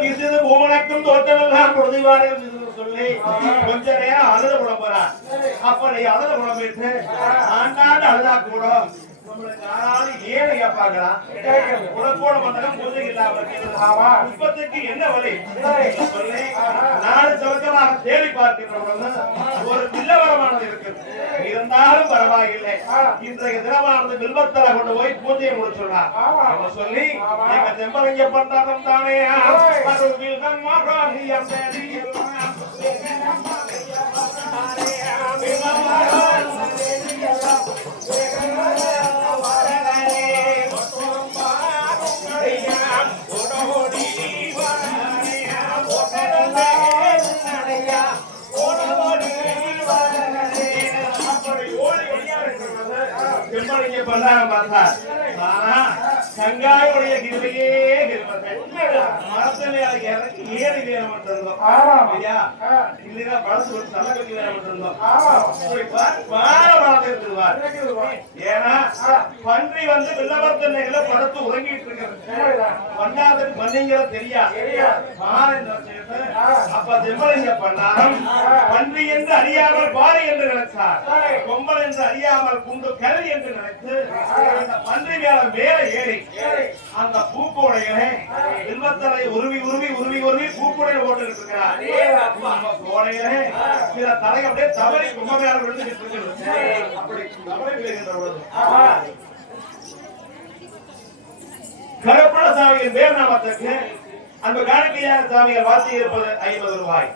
பூதங்கள் வீசுது தோற்றமெல்லாம் பொழுதுவார்கள் சொல்லி கொஞ்ச நேரம் அழுத அப்ப நீ அழுத புலம்பிட்டு ஆண்டாண்டு அழுதா கூட ஏழை கேட்பாங்களா உனக்கோட மண்டலம் பூஜை புஷ்பத்துக்கு என்ன வழி? நாடு சொர்க்கமாக தேடி பார்க்கின்ற ஒரு நிலவரமானது இருக்குது. இருந்தாலும் பரவாயில்லை. இன்றைய தினமானது வில்வத்தலை கொண்டு போய் பூஜையை முடிச்சுள்ளார் சொல்லி எங்க செம்பரங்க பண்டாரம் தானே? அருகில் பண்டாரம் பார்த்தார் ஆனா சங்காயுடைய கிருபையே மரத்துல இறக்கி ஏறி ஐயா பழசு ஒரு இப்படி பார், வார வளர்ந்து ஏன்னா பன்றி வந்து வில்லவர்த்தனைகளை படுத்து உறங்கிட்டு இருக்கிறது. பண்ணாதது பண்ணீங்களோ தெரியாது. மாறன் அப்ப செம்மலிங்க பன்றி என்று அறியாமல் பாரி என்று நினைச்சார். கொம்பல் என்று அறியாமல் குண்டு கருவி என்று நினைத்து இந்த பன்றி மேல மேல ஏறி அந்த பூக்கோடைகளை வில்வத்தலை உருவி உருவி உருவி உருவி பூக்கோடையில ஓட்டு இருக்கிறார் நம்ம சில தலை அப்படியே தவறி கும்பமேல மேல இருக்கிறது. அப்படி தவறி விழுகின்ற பொழுது கருப்பண பேர் நாமத்துக்கு அந்த காணிக்கையாக சாமியை வாசி இருப்பது ஐம்பது ரூபாய்.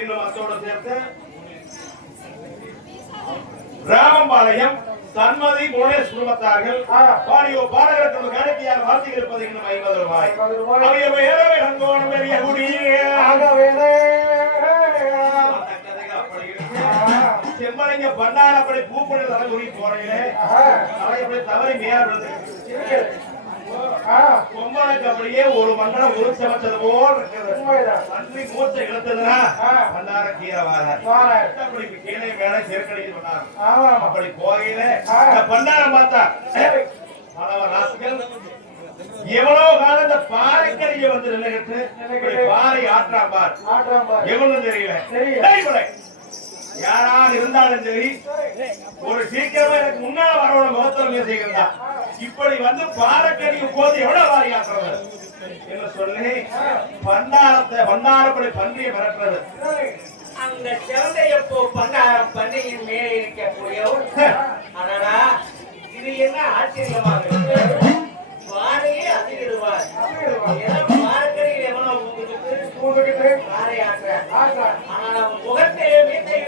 இன்னும் அத்தோடு சேர்த்து ராமம்பாளையம் சன்மதி புவனேஷ் குடும்பத்தார்கள். பாடியோ காணிக்கையாக வாசி இருப்பது இன்னும் ஐம்பது ரூபாய். அவைய வேறவே அங்கோணம் பெரிய குடியே செம்மலைங்க பண்ணார அப்படி பூப்படி தலைமுறை போறையிலே தலை அப்படி தவறி மேல பொம்பளைக்கு அப்படியே ஒரு மண்டலம் ஒரு சமைச்சது போல் இருக்குது. நன்றி மூச்சை இழுத்ததுன்னா பண்டார கீரை வார. அப்படி கீழே மேல செருக்கடிக்கு சொன்னாங்க அப்படி போகையில இந்த பண்டாரம் பார்த்தா எவ்வளவு காலம் இந்த பாறைக்கடியை வந்து இப்படி பாறை ஆற்றாம் பார். எவ்வளவு தெரியல டேய் யாராக இருந்தாலும் சரி ஒரு சீக்கிரமா எனக்கு முன்னால வரவன முகத்திறமைய செய்கிறதா? இப்படி வந்து பாறைக்கடிக்கு போது எவ்வளவு வாரி ஆக்குறது என்று சொல்லி பண்டாரத்தை பண்டாரப்படி பன்றியை மிரட்டுறது. அந்த சிறந்தையப்போ பண்டாரம் பண்ணையின் மேலே இருக்கக்கூடிய அடடா இது என்ன ஆச்சரியமாக வாரையே அதிரிடுவார் ஏதோ வாரக்கரையில் எவனோ உங்களுக்கு வாரை ஆற்ற ஆனால் முகத்தை மீட்டை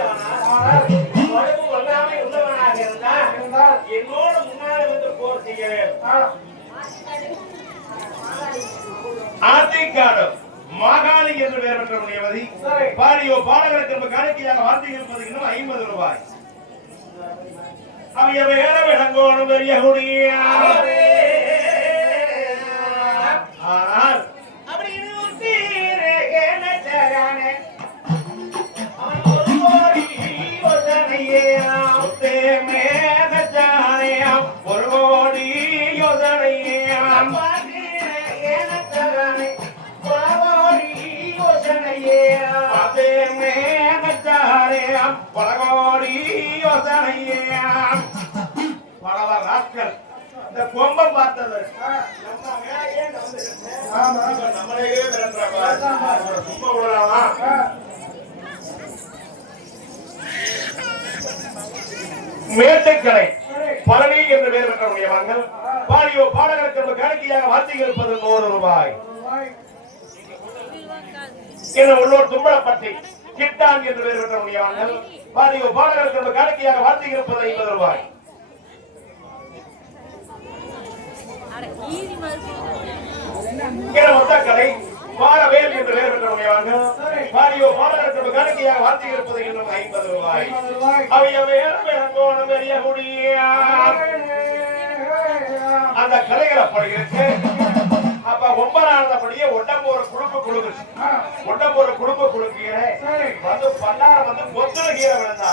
இருக்கிறது என்னோட வந்து போர் செய்ய மாகாளி என்று பெயர் பெற்ற முனியவதி பாடியோ பாடகருக்கு நம்ம காணிக்கையாக வார்த்தை இருப்பது இன்னும் ஐம்பது ரூபாய் அவைய வேற விளங்கோணும் பெரிய குடியா ஆனால் அதே கோடி யோசனையாம் பலவ ராட்கள் இந்த பார்த்தது. நம்மளே மேலேயே விடலாமா பழனி என்று பெயர் பெற்ற முடியவாங்கள் பாடியோ பாடகருக்கு கணக்கியாக வார்த்தைகள் இருப்பது நூறு ரூபாய். என உள்ளூர் தும்பளப்பட்டி கிட்டான் என்று பெயர் பெற்ற முடியவாங்கள் பாடியோ பாடகருக்கு நம்ம கணக்கியாக வார்த்தைகள் இருப்பது ஐம்பது ரூபாய் என பாரவேல் என்று பெயர் பெற்ற முடியவாங்கள் பாடியோ பாடகருக்கு நம்ம கணக்கியாக இருப்பது இன்னும் ஐம்பது ரூபாய் அவைய வேற வேறங்கோணம் பெரிய குடியா அந்த கலைகளை படுகிறது அப்ப ஒன்பதானபடியே உடம்பு ஒரு குடும்ப குழுக்கு உடம்பு ஒரு குடும்ப குழுக்கிற வந்து பண்டார வந்து பொத்துல கீரை விழுந்தா.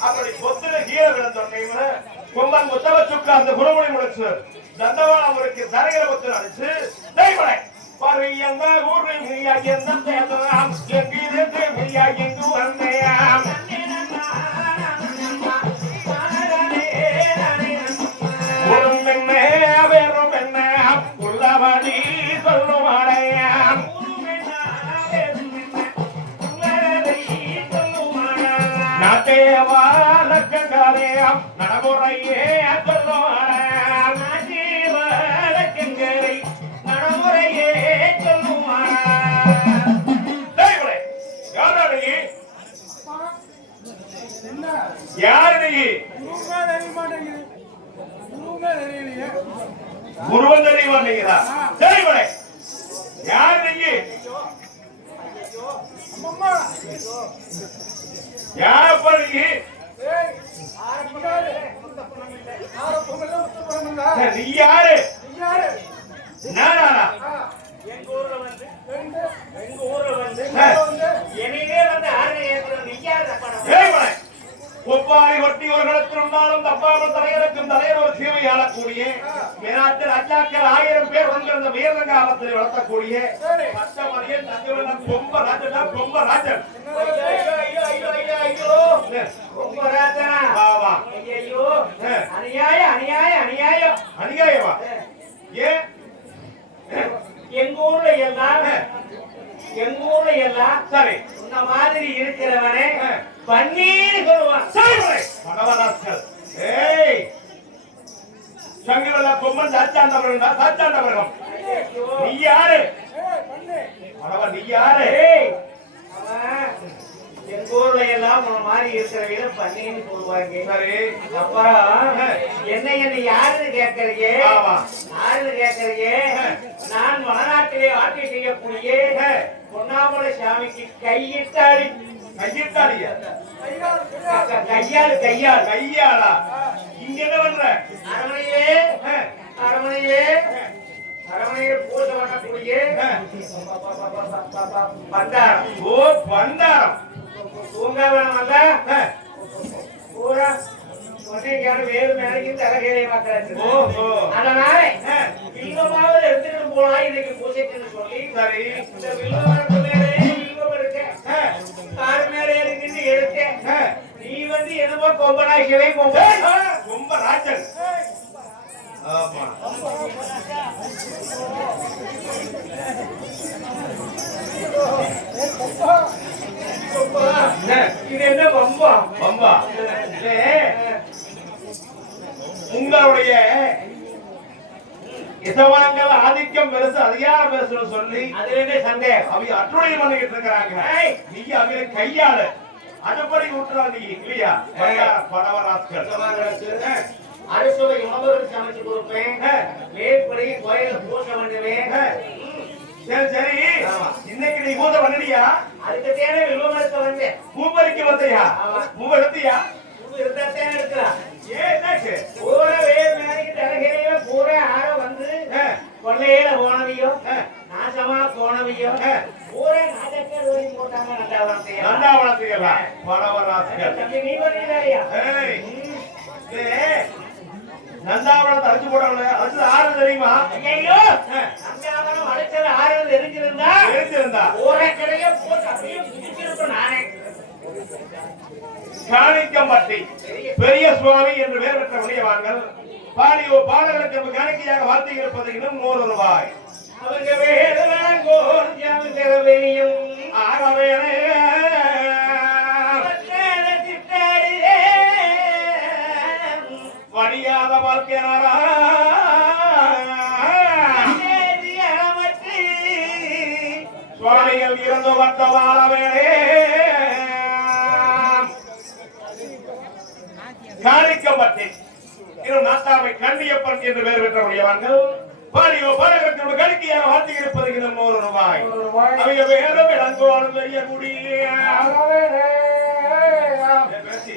அப்படி பொத்துல கீரை விழுந்த டைம்ல கொம்பன் முத்தவ சுக்கா அந்த குருமொழி முடிச்சு தண்டவாளம் அவருக்கு தரையில பத்து அடிச்சு தெய்வனை பரியந்த ஊரு? மியா எந்த தேசம்? எங்கிருந்து வந்தையாம் குருவன் தெரியுமா நீங்களா சரி படை யாரு நீங்க ஏய் யாரு யார பொங்கல உத்து போறீங்களா நீ யாரு? யாரு? நானா எங்க ஊர்ல வந்து? எங்க? ஊர்ல வந்து? வந்து? என்னையே வந்து ஆறு ஏற்கிறது நீயாரு படம் ஏய் படை ஒப்பாரி ஒட்டி ஒரு கடத்தில் இருந்தாலும் தப்பாமல் தலைவருக்கும் தலைவர் ஒரு சீவை ஆளக்கூடிய மேலாட்டில் அச்சாக்கள் ஆயிரம் பேர் வந்து அந்த வீரங்க காலத்தில் வளர்த்தக்கூடிய சரி. பச்சமணியன் தங்கவன் கொம்ப ராஜன் கொம்ப ராஜன். ஐயோ ஐயோ ஐயோ ஐயோ ஐயோ. ரொம்ப ராசனா வா வா. ஐயோ. அநியாய அநியாய அநியாயம் அநியாயமா ஏன் எங்க ஊர்ல எல்லாம் எங்க ஊர்ல எல்லாம் சரி. இந்த மாதிரி இருக்கிறவனே. பன்னீர் சொல்லுவான் சரி படவராஸ்கள் ஏய். கொம்மன் சாச்சாண்டவர்களா சாச்சாண்டவர்கள் ஐயோ. நீ யாரு? படவ நீ யாரு? எங்க ஊர்ல எல்லாம் உன்ன மாதிரி இருக்கிறவங்க பன்னீர்னு சொல்லுவாங்க சரி. அப்புறம் என்ன என்ன யாருன்னு கேட்கறீங்க. யாருன்னு கேட்கறீங்க? நான் வடநாட்டிலே ஆட்சி செய்யக்கூடிய பொன்னாமலை சாமிக்கு கையிட்டாடி கையிட்டாடியா கையால் கையால் கையாளா. இங்க என்ன பண்ற? அரமனையிலே அரமனையிலே அரமனையில் பூஜை பண்ணக்கூடிய. பண்டாரம். ஓ பண்டாரம். தூங்க வேணாமல்ல ஆ, பூரா ஒன்றைக்கான வேறு மேலைக்கு தலகையை பார்க்கறாரு. அதனால வில்வமாவது எடுத்துட்டு போலாம் இன்னைக்கு பூஜைக்குன்னு சொல்லி. சரி. இந்த வில்வமரத்து மேலே வில்வம் இருக்கு. கார் மேலே இருக்குன்னு எடுத்தேன். நீ வந்து என்னமோ கொம்பனாய்க்கவே கொம்ப ஏய், ஆ, கொம்ப ராஜன் ஆமா ஆ, இது என்ன கொம்பா பம்பா ஏ, உங்களுடைய இசவான்கள் ஆதிக்கம் பெருசு அதிகாரம் சொல்லி அதுல என்ன சந்தேகம். அவை அற்றுணை பண்ணிக்கிட்டு இருக்கிறாங்க. நீ அவைய கையாளு. அதுபடி விட்டுறா நீ இல்லையா? படவராஸ்கள் அறுசுவை உணவுகள் சமைச்சு கொடுப்பேன். மேற்படி கோயில பூஜை பண்ணுவேன். சரி சரி. இன்னைக்கு நீ பூஜை பண்ணிடியா அதுக்கு தேவை வில்வமரத்தை வந்தேன். பூப்பறிக்க வந்தையா? ஆமா. பூவை எடுத்தியா? பூ இருந்தா தேவை எடுக்கலாம் ஏன் என்னாச்சு? பூரா வேறு மேலைக்கு தலகையில பூரா ஆற வந்து ஆ, கொள்ளையில போனவையோ. ஆ. நாசமா போனவையோ ஆ. பூரா நாடக்கர் ஓடி போட்டாங்க நல்லா வார்த்தையா நந்தாவனத்துக்கா படவராஸ்கள் தம்பி நீ ஏய், நந்தாவனத்தை அரைச்சு போடல அரைச்சு ஆறு தெரியுமா? ஐயோ. அங்காவனம் அழைச்சது ஆறுவது எரிஞ்சிருந்தா தெரிஞ்சிருந்தா? ஊரக்கரையே போட்டு அப்படியே குதிச்சிருப்பேன் நானே. காணிக்கம்பட்டி பெரிய சுவாமி என்று பெயர் பெற்ற உடையவான்கள் பாடியோ பாடலுக்கு காணிக்கையாக வார்த்தை இருப்பது இன்னும் நூறு ரூபாய் அவங்க வேதனாங்கோர் பத்தாத சித்தாரிலே வடியாத வாழ்க்கையாரா சுவாமிகள் இறந்து வந்த வாழவேனே. காணிக்கப்பட்டி இது நாட்டாமை கண்ணியப்பன் என்று பெயர் பெற்ற உடையவான்கள் பாடியோ பாடகத்தினோட கணிக்கையாக வார்த்தை இருப்பது இன்னும் நூறு ரூபாய். அவங்க வேறும் இளங்கோடும் பெரிய குடியே பேசி.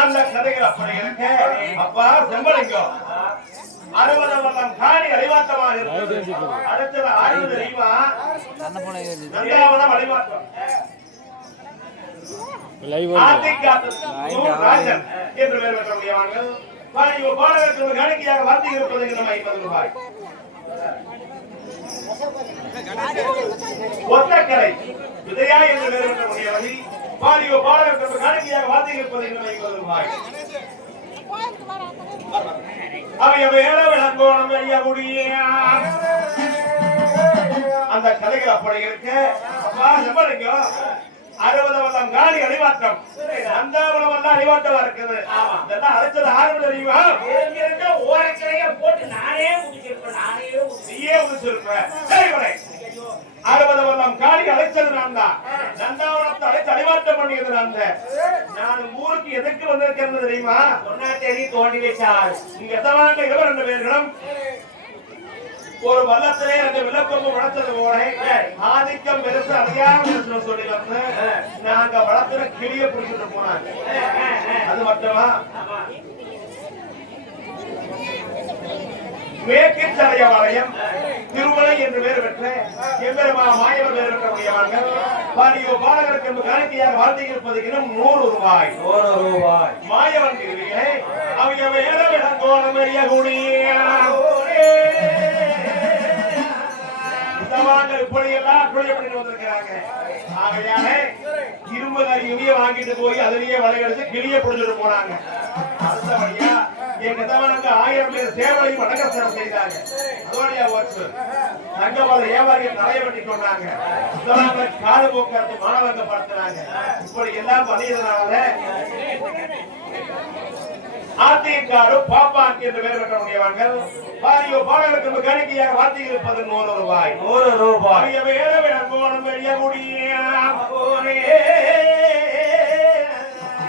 அந்த கதைகள் அப்படி இருக்க. அப்பா செம்பளிக்கும். அறுபதாம் காணி அறிவாத்தமாக இருக்கும் அடுத்தது அறுபது அறிவா? நந்தாவனம் அறிவாத்தம் என்று பாடகருக்கு கணக்கியாக வார்த்தை இருப்பது நம்ம ஐம்பது ரூபாய் அவை வேற விளங்கோணம் வெளிய முடியாது அந்த கதைகள் அப்படி இருக்க. செம்பலிங்கம் அறுபது வல்லம் காலி அடிவாட்டம் அந்தாவளம் வல்லம் அடிவாட்டமா இருக்குது. இதெல்லாம் அழைச்சது ஆரம்பம் தெரியுமா? போட்டு நானே முடிச்சிருப்பேன் நானே முடிச்சிருப்பேன். நீயே முடிச்சிருப்ப. சரி வரை அறுபது வல்லம் காலி அழைச்சது நான் தான். நந்தாவளத்தை அழைச்சு பண்ணியது நான் ஊருக்கு எதுக்கு வந்திருக்கிறது தெரியுமா? தேதி தோண்டி வச்சாள் இங்க எத்தனாங்க இருவர் ரெண்டு பேர்களும்? ஒரு வல்லத்திலே ரெண்டு விளக்கொம்பு வளர்த்தது போல. ஆதிக்கம் பெருசு அதிகாரம் சொல்லி வந்து நாங்க வளர்த்துற கிளிய பிடிச்சிட்டு போனாங்க. அது மட்டுமா? மேற்கு சடைய வளையம் திருமலை என்று பேர் பெற்ற எம்பெருமா மாயவர் பேர் பெற்றக்கூடியவர்கள் பாடியோ பாடகருக்கு என்று காணிக்கையாக வாழ்த்தி இருப்பது நூறு ரூபாய். நூறு ரூபாய். மாயவன் திருவிழை அவங்க வேற விளங்கோணம் எறிய இந்தவாங்கள் இப்படி எல்லாம் அற்புதம் பண்ணிட்டு வந்திருக்கிறாங்க. ஆகையாலே இரும்பு இனிய வாங்கிட்டு போய் அதுலயே வளைகடிச்சு கிளிய பிடிச்சிட்டு போனாங்க. அடுத்தபடியா எங்க தவனுக்கு ஆயிரம் பேர் சேவலையும் வடகசனம் செய்தாங்க. அதோடைய ஒற்று தங்கமலை வியாபாரிகள் இதெல்லாம் காது போக்குவரத்து மாணவங்க படுத்தினாங்க இப்படி எல்லாம் பண்ணியதுனால பாப்பாக்கு என்று பெயர் பெற்றவர்கள் பாரியோ பாடலுக்கு கணக்கியாக வார்த்தை இருப்பது நூறு ரூபாய் நூறு ரூபாய் பாரிய வேற விளங்கோணம் வெளிய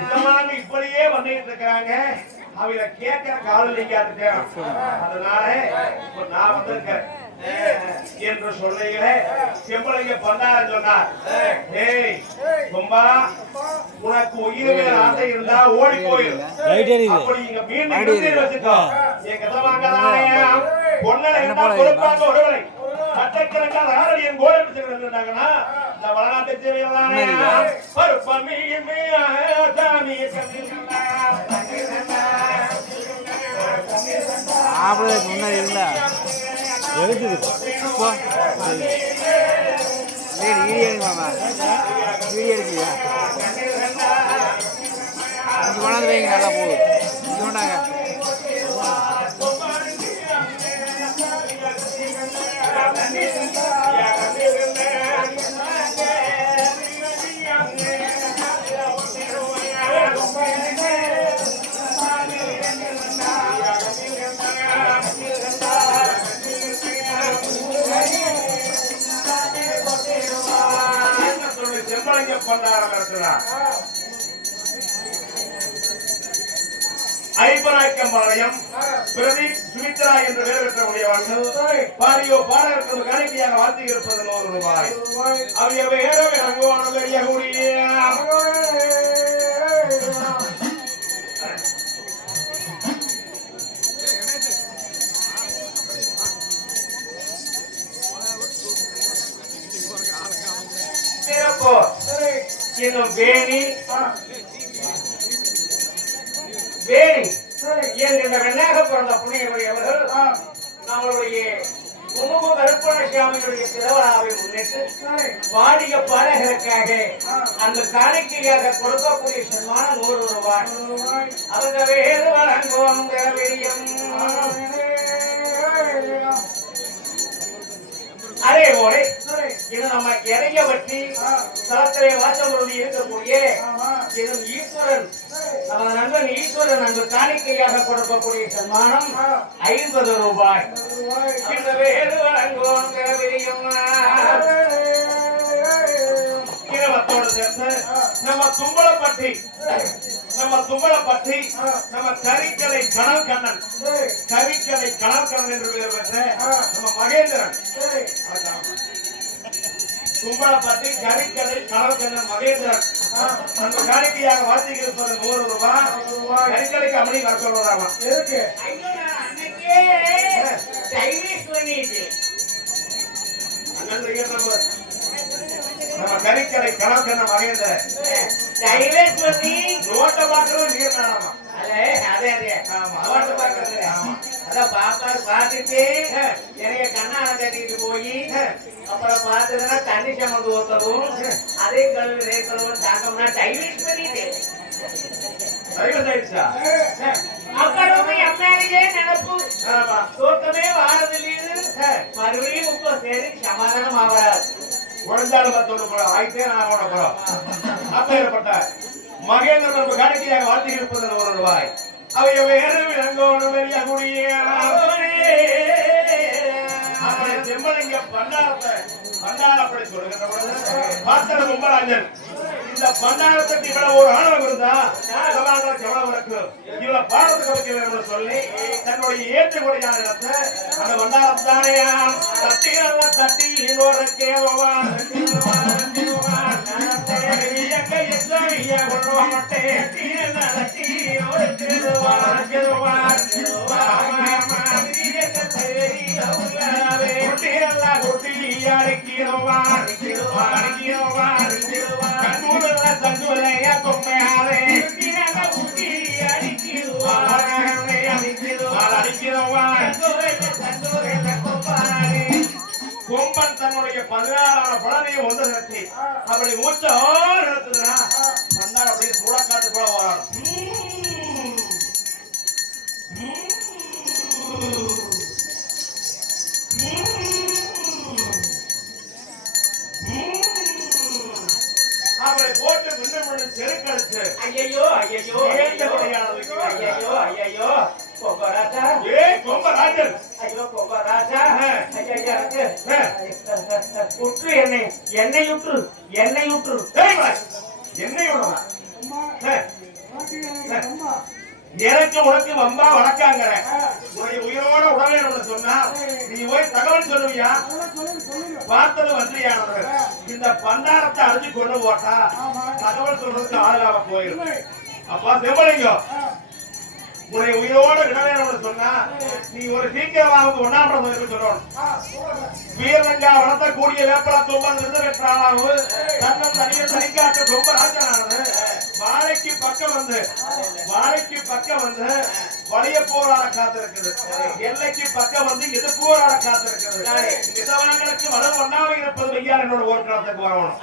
இதெல்லாம் இப்படியே வந்துட்டு இருக்கிறாங்க. அவங்க கேட்கிற காதல் நீங்க அதனால நான் வந்திருக்கிறேன். என்று சொல்றீங்களே? செம்பளைங்க பண்ணாரு சொன்னார்? ஏய் கும்பா உனக்கு உயிர் மேல ஆசை இருந்தா ஓடி போயிரு. அப்படி இங்க மீண்டும் வச்சுக்கோ. என் கதை வாங்கதானே பொண்ணலை இருந்தா கொடுப்பாங்க ஒருவரை. ஆரடி என் இந்த வளநாட்டு பருப்பமியுமே சாமி ஆம்பளை முன்னாடி இல்ல. எடுக்குது இப்போ வீடியோ எடுக்கு மாமா. வீடியோ எடுக்குயா கொண்டாந்து வைங்க நல்லா போகுது. இங்கே கொண்டாங்க. செம்பளைங்க பண்ணாரம் இருக்கிறார் பிரதீப் சுமித்ரா என்று பெயர் பெற்றக்கூடியவர்கள் பாரியோ பாடகருக்கு கணக்கியாக வார்த்தை இருப்பது நூறு ரூபாய். அவையவை ஏறவே அங்குவானது அறியக்கூடிய சிறப்பு. ಏನು ಬೇಣಿ வேணி. வேணி. என்கின்ற வெண்ணாக பிறந்த புண்ணியவர்கள் நம்மளுடைய குமுக கருப்பண சுவாமிகளுடைய திருவிழாவை முன்னிட்டு வாடிய பாடகருக்காக அந்த காணிக்கையாக கொடுக்கக்கூடிய சன்மானம் நூறு ரூபாய் அவங்க வேறு வழங்குவோம் திரவியம் அதே போல இது நம்ம இறைய வட்டி சாத்திரை வாசமுருதி இருக்கக்கூடிய இது ஈஸ்வரன். நமது நண்பன் ஈஸ்வரன் அங்கு காணிக்கையாக கொடுக்கக்கூடிய சன்மானம் ஐம்பது ரூபாய். இந்த வேறு வழங்கும் கீழவத்தோடு சேர்ந்து நம்ம தும்பலப்பட்டி நம்ம தும்பலப்பட்டி நம்ம கரிக்கலை கனல் கண்ணன் கரிக்கலை கனல் கண்ணன் என்று பெயர் பெற்ற நம்ம மகேந்திரன். தும்பலப்பட்டி கரிக்கலை கனல் கண்ணன் மகேந்திரன். அந்த காணிக்கையாக வாசிக்க இருப்பது நூறு ரூபாய். கரிக்கலைக்கு அமளி வர சொல்றாமா அன்னைக்கே டைவீஸ் பண்ணிட்டு. நம்ம கண்ணன் மகேந்திரன் டைவீஸ் பண்ணி, நோட்டை பார்க்கறது நீர் நாடாமா அதே, அதே, அதே. ஆமா. நோட்டு பார்க்கறது. ஆமா. அதான் பாப்பாரு பார்த்துட்டு, என்னைய கண்ணால கட்டிட்டு போய், அப்புறம் பார்த்ததுன்னா தண்ணி சமந்து ஊத்தவும், அதே கழுவு, பண்ணிட்டு. டைவர்ஸ் ஆயிடுச்சா அப்புறமே நினைப்பு. வாரதில்லைன்னு, மறுபடியும் இப்ப சரி சமாதானம் ஆவராது உடஞ்சாலும் பத்தொன்று போறோம் ஆயிட்டே நான் போறோம் அப்பேற்பட்ட மகேந்திரன் நம்ம காணிக்கையாக வாழ்த்தி இருப்பது ஒரு அவைய வேறு விளங்கோடு பெரிய குடிய அப்படி செம்மலிங்க பண்டாரத்தை பண்டார அப்படி சொல்லுகின்ற பொழுது பாத்திர கும்பராஜன் இந்த பண்டாரத்துக்கு இவ்வளவு ஒரு ஆணவம் இருந்தா சமாதானத்துக்கு எவ்வளவு இருக்கு இவ்வளவு பாடத்துக்கு வைக்க வேணும்னு சொல்லி தன்னுடைய ஏற்றுக்கூடிய இடத்தை அந்த பண்டாரம் தானே தட்டி நல்ல தட்டி ஒரு கேவான் கொம்பன் தன்னுடைய பதினாறான பழனையும் ஒன்று நிறுத்தி. அப்படி மூச்சோ நிறுத்துதுன்னா வந்தால் அப்படியே சூடக்காத்து போல வராது. கொம்பராஜா ஏ கொம்பராஜன் ஐயோ கொம்பராஜா. ஐயா. உற்று என்னை என்னை உற்று என்னை உற்று. என்னையோட எனக்கு உனக்கு வம்பா வணக்காங்கிற உன்னை உயிரோட உடவேணும்னு சொன்னா நீ போய் தகவல் சொல்லுவியா? பார்த்தது வந்தியானவர் இந்த பண்டாரத்தை அழிஞ்சு கொண்டு போட்டா தகவல் சொல்றதுக்கு ஆளாக போயிடும். அப்பா செம்பலிங்கம் உன்னை உயிரோட விடவேணும்னு சொன்னா நீ ஒரு சீக்கிரமாக ஒன்னாம் சொல்லணும். வீரலங்கா வளர்த்தக்கூடிய வேப்பலா தும்பன் விருதுபெற்றாளாவு தன்னம் தனியில் தனிக்காட்டு ரொம்ப ராஜனானது. வாழைக்கு பக்கம் வந்து வாழைக்கு பக்கம் வந்து வலிய போராட காத்திருக்குது எல்லைக்கு பக்கம் வந்து எது போராட காத்திருக்குது கிசவான்களுக்கு வளம் ஒன்னாக இருப்பது வெய்யார் என்னோட போர்க்களத்துக்கு வரணும்.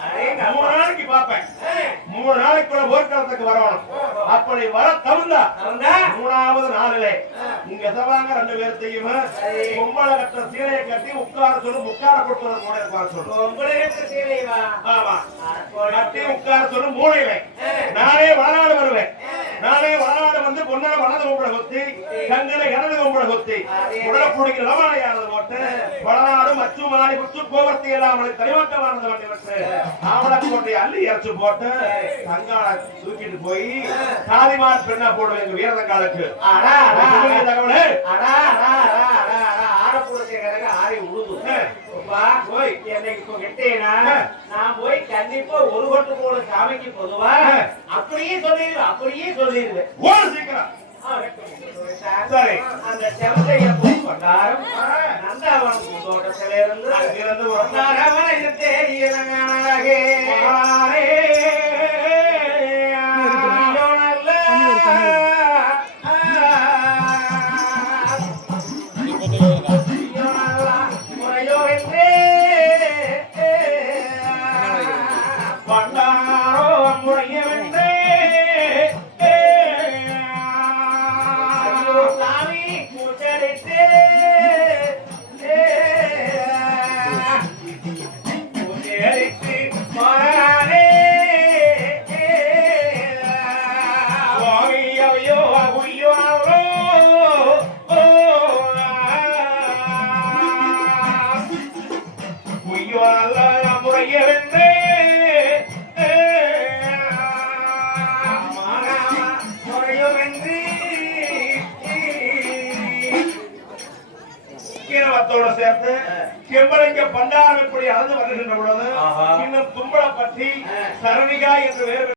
மூணு நாளைக்கு பார்ப்பேன் மூணு நாளைக்குள்ள போர்க்களத்துக்கு வரணும். அப்படி வர தகுந்தா மூணாவது நாளிலே இங்க எசவாங்க ரெண்டு பேர்த்தையும் பொம்பளை கட்ட சீலையை கட்டி உட்கார சொல்லு உட்கார கொடுத்தது கூட உட்கார சொல்லு. ஆமா. கட்டி உட்கார சொல்லு மூளையில. நானே வளநாடு வருவேன். நானே வளநாடு வந்து பொன்னால வலது கும்பல கொத்தி கங்கனை இடது கும்பல கொத்தி உடல பிடிக்கிற லவானையானது போட்டு வளநாடு மச்சு மாறி குச்சு கோவர்த்தி எல்லாம் அவளுக்கு தனிமாட்டமானது வண்டி விட்டு ஆவணக்கோட்டை அள்ளி இறச்சு போட்டு தங்காள தூக்கிட்டு போய் காதிமார் பெண்ணா போடுவேன் எங்க வீரதங்காலுக்கு அடா. தகவலே உழுது. அப்பா, போய் என்னைக்கு இப்ப விட்டேனா, நான் போய் கண்டிப்பா ஒரு கொட்டு போடு சாமிக்கு பொதுவா அப்படியே சொல்லிடுவேன் அப்படியே சொல்லிடுவேன் ஓடு சீக்கிரம். சரி. அந்த செவத்தைய போய் கொண்டாரம். நந்தாவனம் பூந்தோட்டத்தில இருந்து அங்கிருந்து ஒரு